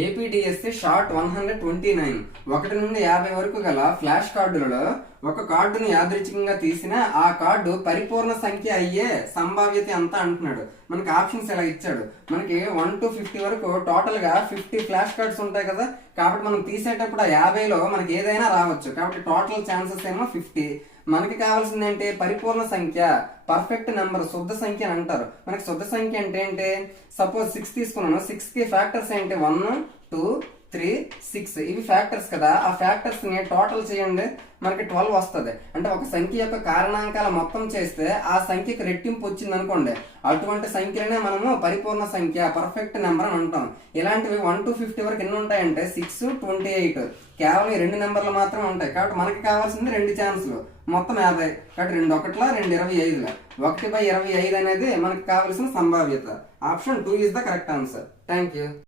APDSC short 129 1 నుండి 50 వరకు గల ఫ్లాష్ కార్డులలో ఒక కార్డును యాదృచ్ఛికంగా తీసిన ఆ కార్డు పరిపూర్ణ సంఖ్య అయ్యే సంభావ్యత ఎంత అంటున్నాడు. మనకి ఆప్షన్స్ ఇలా ఇచ్చాడు. మనకి 1 to 50 వరకు టోటల్ గా 50 ఫ్లాష్ కార్డ్స్ ఉంటాయి కదా. కాబట్టి మనం తీసేటప్పుడు ఆ 50లో మనకి ఏదైనా రావచ్చు. కాబట్టి టోటల్ ఛాన్సెస్ ఏమో 50. మనకి కావాల్సింది ఏంటి? పరిపూర్ణ సంఖ్య, పర్ఫెక్ట్ నెంబర్, శుద్ధ సంఖ్య అని అంటారు. మనకి శుద్ధ సంఖ్య అంటే ఏంటి? సపోజ్ 6 తీసుకున్నాను. 6 కి ఫ్యాక్టర్స్ ఏంటి? 1, 2, 3, 6 ఇవి ఫ్యాక్టర్స్ కదా. ఆ ఫ్యాక్టర్స్ ని టోటల్ చేయండి, మనకి 12 వస్తుంది. అంటే ఒక సంఖ్య యొక్క కారణాంకాల మొత్తం చేస్తే ఆ సంఖ్యకి రెట్టింపు వచ్చింది అనుకోండి, అటువంటి సంఖ్యలనే మనము పరిపూర్ణ సంఖ్య, పర్ఫెక్ట్ నెంబర్ అని అంటాం. ఇలాంటివి 1 to 50 వరకు ఎన్ని ఉంటాయంటే 6, 28 కేవలం ఈ 2 నెంబర్లు మాత్రమే ఉంటాయి. కాబట్టి మనకి కావాల్సింది 2 ఛాన్సులు, మొత్తం 50. కాబట్టి 2 1ల 2 25ల 1/25 అనేది మనకి కావాల్సిన సంభావ్యత. Option 2 is the correct answer. Thank you.